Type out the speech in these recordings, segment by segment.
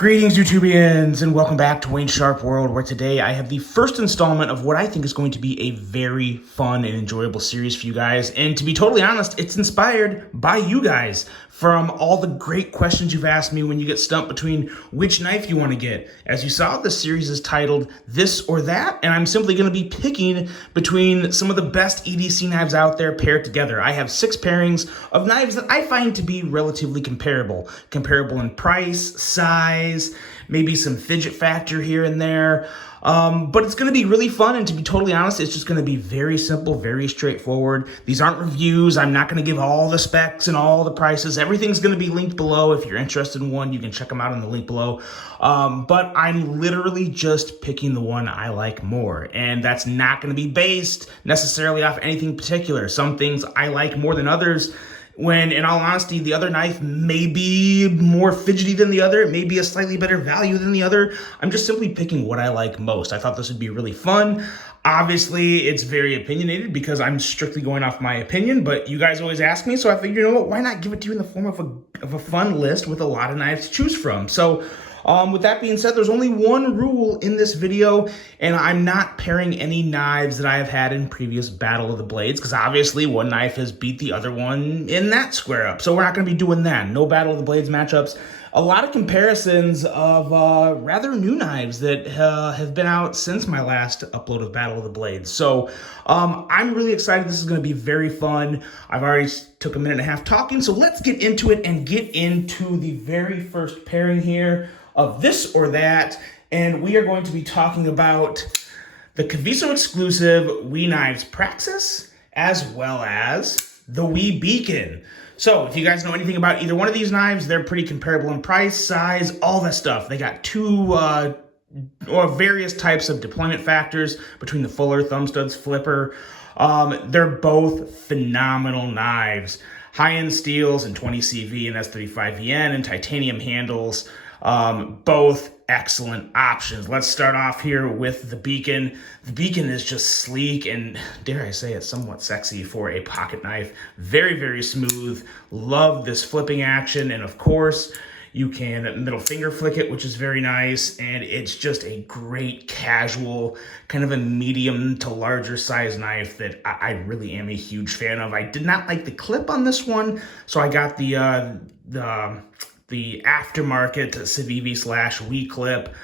Greetings, YouTubians, and welcome back to Wayne's Sharp World, where today I have the first installment of what I think is going to be a very fun and enjoyable series for you guys. And to be totally honest, it's inspired by you guys from all the great questions you've asked me when you get stumped between which knife you want to get. As you saw, the series is titled This or That, and I'm simply going to be picking between some of the best EDC knives out there paired together. I have 6 pairings of knives that I find to be relatively comparable in price, size, maybe some fidget factor here and there. But it's going to be really fun, and to be totally honest, it's just going to be very simple, very straightforward. These aren't reviews. I'm not going to give all the specs and all the prices. Everything's going to be linked below. If you're interested in one, you can check them out in the link below. But I'm literally just picking the one I like more, and that's not going to be based necessarily off anything particular. Some things I like more than others, when in all honesty, the other knife may be more fidgety than the other. It may be a slightly better value than the other. I'm just simply picking what I like most. I thought this would be really fun. Obviously, it's very opinionated because I'm strictly going off my opinion, but you guys always ask me, so I figured, you know what, why not give it to you in the form of a fun list with a lot of knives to choose from. So with that being said, there's only one rule in this video, and I'm not pairing any knives that I have had in previous Battle of the Blades, because obviously one knife has beat the other one in that square up, so we're not going to be doing that. No Battle of the Blades matchups. A lot of comparisons of rather new knives that have been out since my last upload of Battle of the Blades. So I'm really excited. This is going to be very fun. I've already took a minute and a half talking, so let's get into it and get into the very first pairing here of This or That, and we are going to be talking about the Kaiser exclusive Knives Praxis, as well as the Beacon. So if you guys know anything about either one of these knives, they're pretty comparable in price, size, all that stuff. They got two or various types of deployment factors between the fuller, thumb studs, flipper. They're both phenomenal knives. High-end steels and 20 CV and S35VN and titanium handles. Both excellent options. Let's start off here with the Beacon. The Beacon is just sleek and, dare I say it, somewhat sexy for a pocket knife. Very, very smooth. Love this flipping action, and of course, you can middle finger flick it, which is very nice, and it's just a great casual, kind of a medium to larger size knife that I really am a huge fan of. I did not like the clip on this one, so I got the aftermarket Savivi / Wii clip.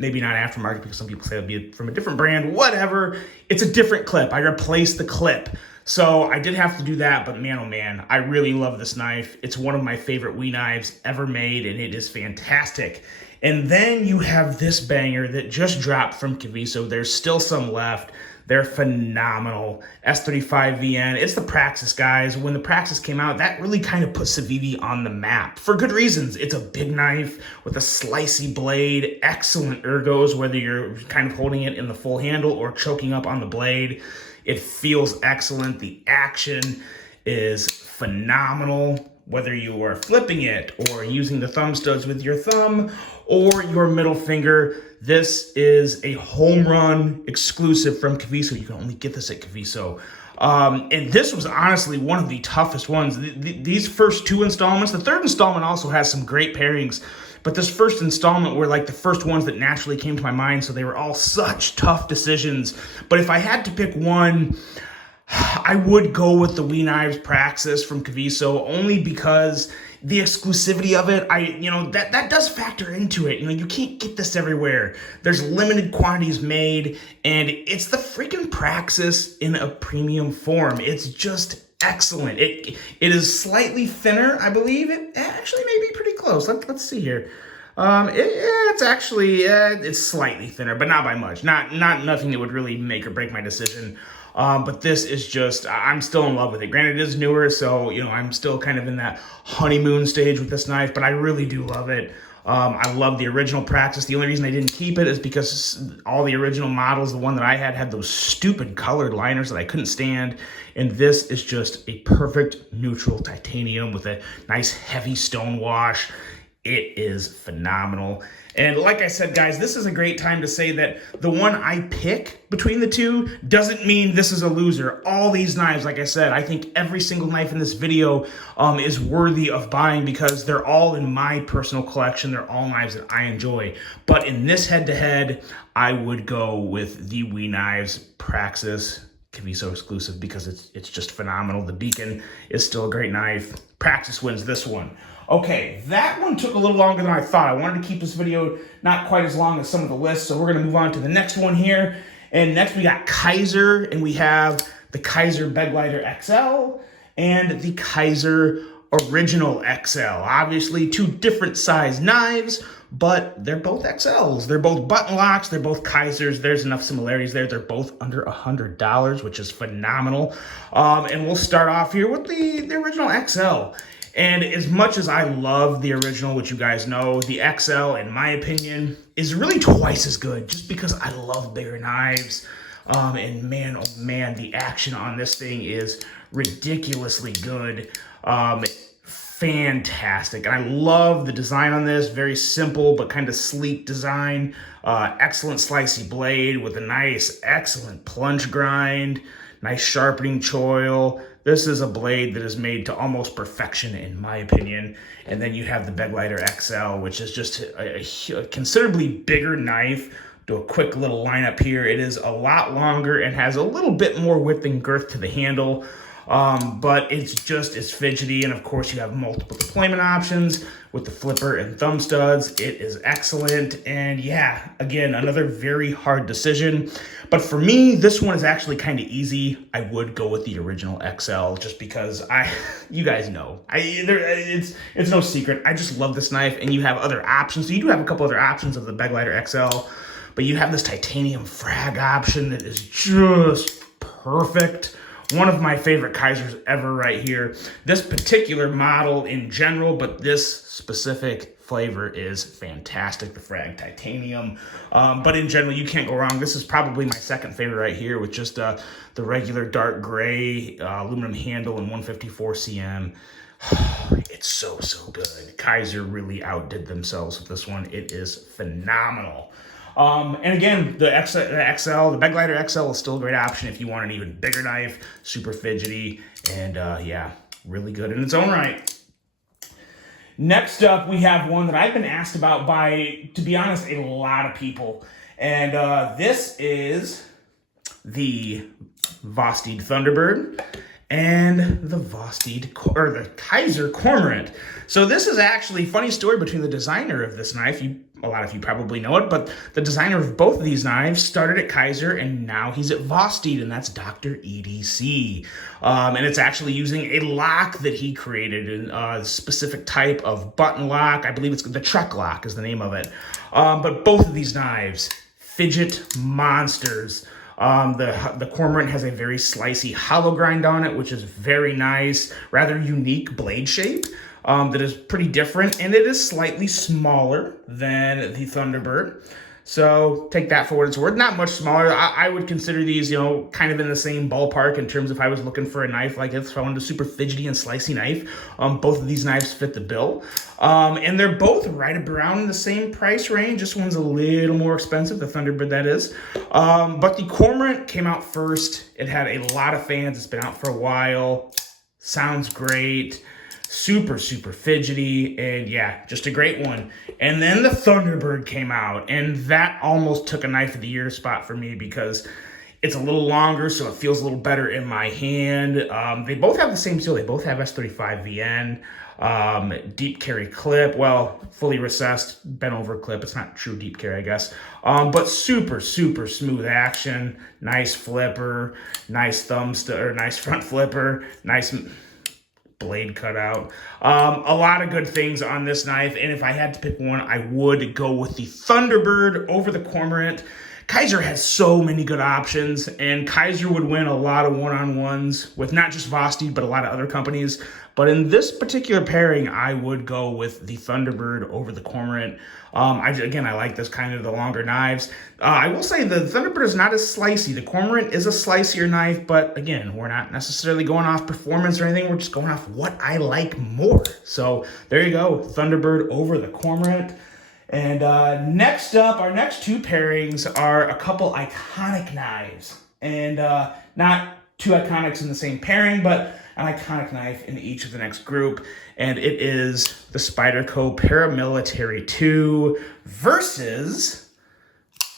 Maybe not aftermarket because some people say it'll be from a different brand, whatever. It's a different clip. I replaced the clip. So I did have to do that, but man, oh man, I really love this knife. It's one of my favorite Wii knives ever made, and it is fantastic. And then you have this banger that just dropped from Kaiser. There's still some left. They're phenomenal. S35VN. It's the Praxis, guys. When the Praxis came out, that really kind of put Savivi on the map for good reasons. It's a big knife with a slicey blade, excellent ergos, whether you're kind of holding it in the full handle or choking up on the blade. It feels excellent. The action is phenomenal. Whether you are flipping it or using the thumb studs with your thumb or your middle finger, this is a home run exclusive from Kaiser. You can only get this at Kaiser. And this was honestly one of the toughest ones. These first 2 installments, the third installment also has some great pairings, but this first installment were like the first ones that naturally came to my mind, so they were all such tough decisions. But if I had to pick one, I would go with the Knives Praxis from Kaiser, only because the exclusivity of it, that does factor into it. You can't get this everywhere. There's limited quantities made, and it's the freaking Praxis in a premium form. It's just excellent. It is slightly thinner, I believe. It actually may be pretty close. Let's see here. It's actually it's slightly thinner, but not by much. Nothing that would really make or break my decision. But this is just, I'm still in love with it. Granted, it is newer, so, I'm still kind of in that honeymoon stage with this knife, but I really do love it. I love the original Praxis. The only reason I didn't keep it is because all the original models, the one that I had those stupid colored liners that I couldn't stand. And this is just a perfect neutral titanium with a nice heavy stone wash. it is phenomenal. And like I said, guys, this is a great time to say that the one I pick between the two doesn't mean this is a loser. All these knives, like I said, I think every single knife in this video is worthy of buying because they're all in my personal collection. They're all knives that I enjoy. But in this head-to-head, I would go with the Knives Praxis. Can be so exclusive because it's just phenomenal. The Beacon is still a great knife. Praxis wins this one. Okay, that one took a little longer than I thought. I wanted to keep this video not quite as long as some of the lists, so we're going to move on to the next one here. And next we got Kaiser, and we have the Kaiser Begleiter XL and the Kaiser Original XL. Obviously, two different size knives, but they're both XLs. They're both button locks. They're both Kaisers. There's enough similarities there. They're both under $100, which is phenomenal. And we'll start off here with the Original XL. And as much as I love the original, which you guys know, the XL, in my opinion, is really twice as good just because I love bigger knives. And man, oh man, the action on this thing is ridiculously good. Fantastic. And I love the design on this. Very simple, but kind of sleek design. Excellent slicey blade with a nice, excellent plunge grind. Nice sharpening choil. This is a blade that is made to almost perfection, in my opinion. And then you have the Begleiter XL, which is just a considerably bigger knife. Do a quick little lineup here. It is a lot longer and has a little bit more width and girth to the handle. But it's just as fidgety, and of course you have multiple deployment options with the flipper and thumb studs. It is excellent, and yeah, again, another very hard decision. But for me, this one is actually kind of easy. I would go with the Original XL just because you guys know, it's no secret. I just love this knife, and you have other options. So you do have a couple other options of the Begleiter XL, but you have this titanium frag option that is just perfect. One of my favorite Kaisers ever right here. This particular model in general, but this specific flavor is fantastic, the frag titanium. But in general, you can't go wrong. This is probably my second favorite right here with just the regular dark gray aluminum handle and 154 cm. It's so good. Kaiser really outdid themselves with this one. It is phenomenal. And again, the XL, the Begleiter XL is still a great option if you want an even bigger knife, super fidgety, and yeah, really good in its own right. Next up, we have one that I've been asked about by, to be honest, a lot of people. And this is the Vasty Thunderbird and the the Kaiser Cormorant. So this is actually a funny story between the designer of this knife. A lot of you probably know it, but the designer of both of these knives started at Kaiser, and now he's at Vasty, and that's Dr. EDC. And it's actually using a lock that he created, a specific type of button lock. I believe it's the Trek lock is the name of it. But both of these knives, fidget monsters. The Cormorant has a very slicey hollow grind on it, which is very nice, rather unique blade shape. That is pretty different, and it is slightly smaller than the Thunderbird. So take that for what it's worth. Not much smaller. I would consider these, kind of in the same ballpark in terms of if I was looking for a knife like this, if I wanted a super fidgety and slicey knife. Both of these knives fit the bill. And they're both right around in the same price range. This one's a little more expensive, the Thunderbird that is. But the Cormorant came out first. It had a lot of fans. It's been out for a while. Sounds great. Super fidgety, and yeah, just a great one. And then the Thunderbird came out, and that almost took a knife of the year spot for me because it's a little longer, so it feels a little better in my hand. They both have the same seal. They both have S35 VN, deep carry clip, well, fully recessed, bent over clip. It's not true deep carry, I guess. But super smooth action, nice flipper, nice nice front flipper, nice blade cutout. A lot of good things on this knife, and if I had to pick one, I would go with the Thunderbird over the Cormorant. Kaiser has so many good options, and Kaiser would win a lot of one-on-ones with not just Vasty, but a lot of other companies. But in this particular pairing, I would go with the Thunderbird over the Cormorant. Again, I like this kind of the longer knives. I will say the Thunderbird is not as slicey. The Cormorant is a slicier knife, but again, we're not necessarily going off performance or anything. We're just going off what I like more. So there you go, Thunderbird over the Cormorant. And next up, our next two pairings are a couple iconic knives. And not two iconics in the same pairing, but an iconic knife in each of the next group. And it is the Spyderco Paramilitary 2 versus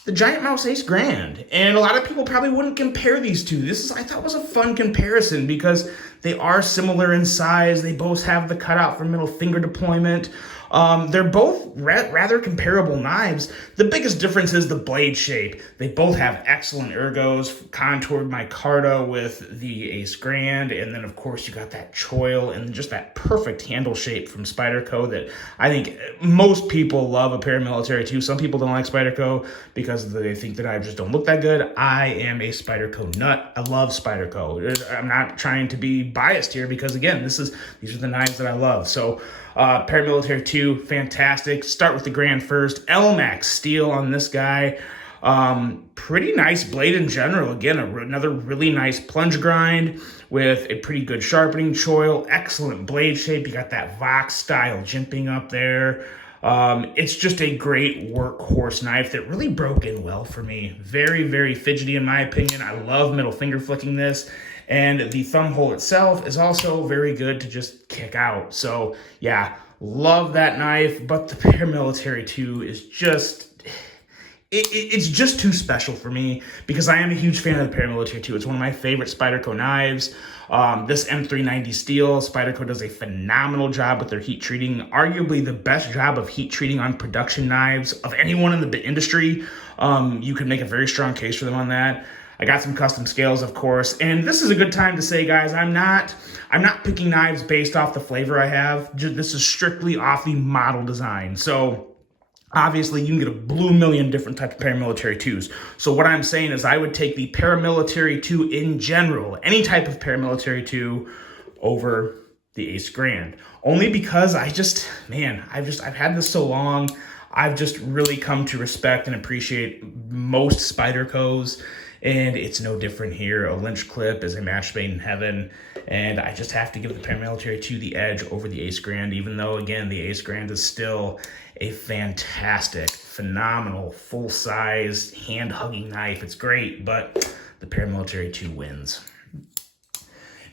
the Giant Mouse Ace Grand. And a lot of people probably wouldn't compare these two. I thought was a fun comparison because they are similar in size. They both have the cutout for middle finger deployment. They're both rather comparable knives. The biggest difference is the blade shape. They both have excellent ergos, contoured micarta with the Ace Grand, and then of course you got that choil and just that perfect handle shape from Spyderco that I think most people love a Paramilitary 2. Some people don't like Spyderco because they think the knives just don't look that good. I am a Spyderco nut. I love Spyderco. I'm not trying to be biased here because again, these are the knives that I love. So Paramilitary 2, fantastic. Start with the Grand first. Elmax steel on this guy. Pretty nice blade in general. Again, another really nice plunge grind with a pretty good sharpening choil. Excellent blade shape. You got that Vox style jimping up there. It's just a great workhorse knife that really broke in well for me. Very, very fidgety in my opinion. I love middle finger flicking this. And the thumb hole itself is also very good to just kick out. So yeah, love that knife, but the Paramilitary 2 is just, it's just too special for me because I am a huge fan of the Paramilitary 2. It's one of my favorite Spyderco knives. This M390 steel, Spyderco does a phenomenal job with their heat treating, arguably the best job of heat treating on production knives of anyone in the industry. You could make a very strong case for them on that. I got some custom scales, of course, and this is a good time to say, guys, I'm not picking knives based off the flavor I have. This is strictly off the model design. So obviously you can get a blue million different type of Paramilitary 2s. So what I'm saying is I would take the Paramilitary 2 in general, any type of Paramilitary 2 over the Ace Grand. Only because I've had this so long. I've just really come to respect and appreciate most Spydercos. And it's no different here. A lynch clip is a match made in heaven. And I just have to give the Paramilitary 2 the edge over the Ace Grand, even though, again, the Ace Grand is still a fantastic, phenomenal, full-size, hand-hugging knife. It's great, but the Paramilitary 2 wins.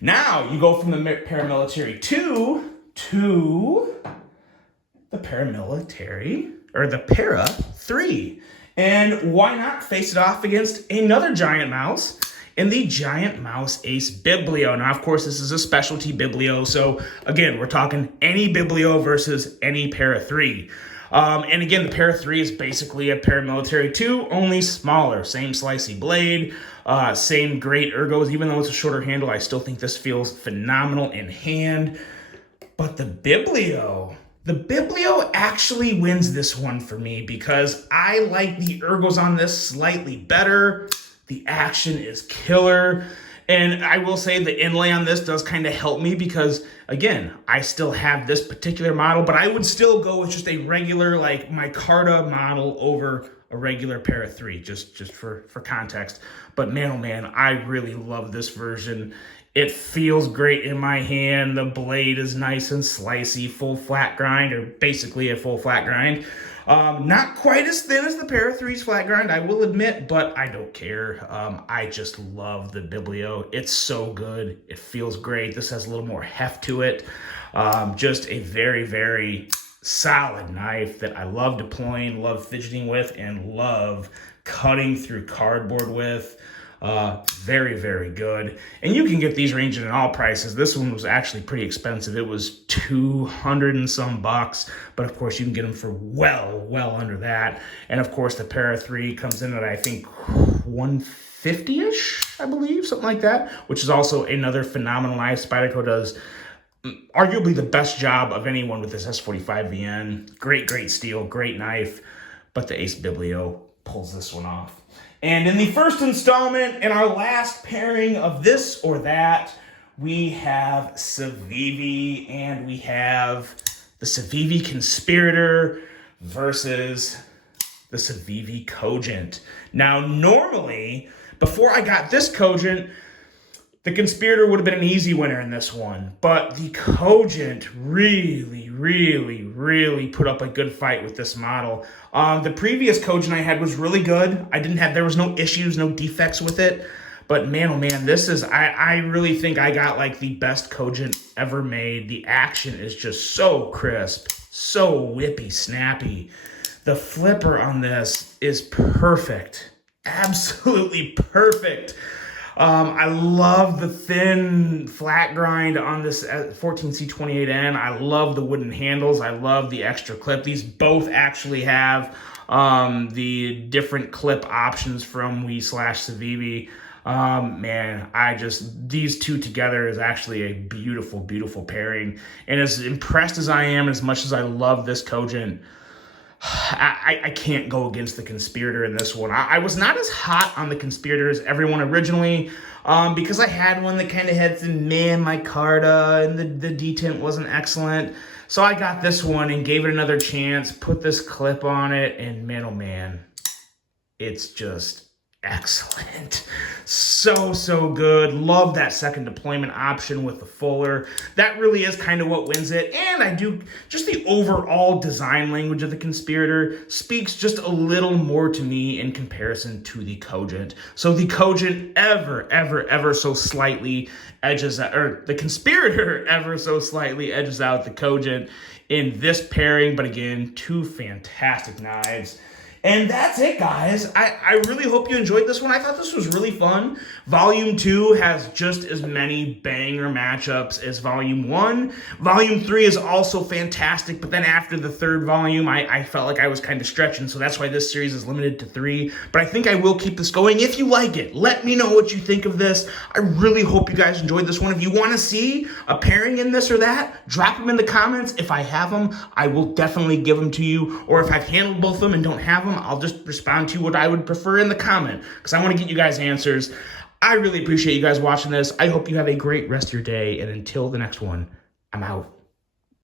Now, you go from the Paramilitary 2 to the Paramilitary, or the Para 3. And why not face it off against another giant mouse in the Giant Mouse Ace Biblio. Now, of course, this is a specialty Biblio. So again, we're talking any Biblio versus any Para 3. And again, the Para 3 is basically a Paramilitary 2, only smaller. Same slicey blade, same great ergos. Even though it's a shorter handle, I still think this feels phenomenal in hand. But the Biblio actually wins this one for me because I like the ergos on this slightly better. The action is killer. And I will say the inlay on this does kind of help me because, again, I still have this particular model, but I would still go with just a regular, like, micarta model over a regular Para 3, just for context. But man, oh man, I really love this version. It feels great in my hand. The blade is nice and slicey, full flat grind, or basically a full flat grind. Not quite as thin as the Para 3's flat grind, I will admit, but I don't care. I just love the Biblio. It's so good. It feels great. This has a little more heft to it. Just a very, very solid knife that I love deploying, love fidgeting with, and love cutting through cardboard with. Very, very good. And you can get these ranging in all prices. This one was actually pretty expensive. It was 200 and some bucks, but of course you can get them for well under that. And of course the Para 3 comes in at, I think, 150-ish, I believe, something like that, which is also another phenomenal knife. Spyderco does arguably the best job of anyone with this S45 VN. Great steel, great knife, but the Ace Biblio pulls this one off. And in the first installment, in our last pairing of this or that, we have Savivi, and we have the Savivi Conspirator versus the Savivi Cogent. Now, normally, before I got this Cogent, the Conspirator would have been an easy winner in this one, but the Cogent really put up a good fight with this model. The previous Cogent I had was really good. There was no issues, no defects with it. But man, oh man, this is, I really think I got like the best Cogent ever made. The action is just so crisp, so whippy, snappy. The flipper on this is perfect, absolutely perfect. I love the thin flat grind on this 14C28N. I love the wooden handles. I love the extra clip. These both actually have the different clip options from Savivi. Man, these two together is actually a beautiful pairing. And as impressed as I am, as much as I love this Cogent, I can't go against the Conspirator in this one. I was not as hot on the Conspirator as everyone originally, because I had one that kind of had some micarta, and the detent wasn't excellent. So I got this one and gave it another chance, put this clip on it, and man, oh man, it's just excellent. So good. Love that second deployment option with the fuller. That really is kind of what wins it. And I do, just the overall design language of the Conspirator speaks just a little more to me in comparison to the Cogent. So the Cogent ever so slightly edges out, or the Conspirator ever so slightly edges out the Cogent in this pairing. But again, two fantastic knives. And that's it, guys. I really hope you enjoyed this one. I thought this was really fun. Volume 2 has just as many banger matchups as Volume 1. Volume 3 is also fantastic, but then after the third volume, I felt like I was kind of stretching, so that's why this series is limited to 3. But I think I will keep this going. If you like it, let me know what you think of this. I really hope you guys enjoyed this one. If you want to see a pairing in this or that, drop them in the comments. If I have them, I will definitely give them to you. Or if I've handled both of them and don't have them, I'll just respond to what I would prefer in the comment, because I want to get you guys answers. I really appreciate you guys watching this. I hope you have a great rest of your day, and until the next one, I'm out.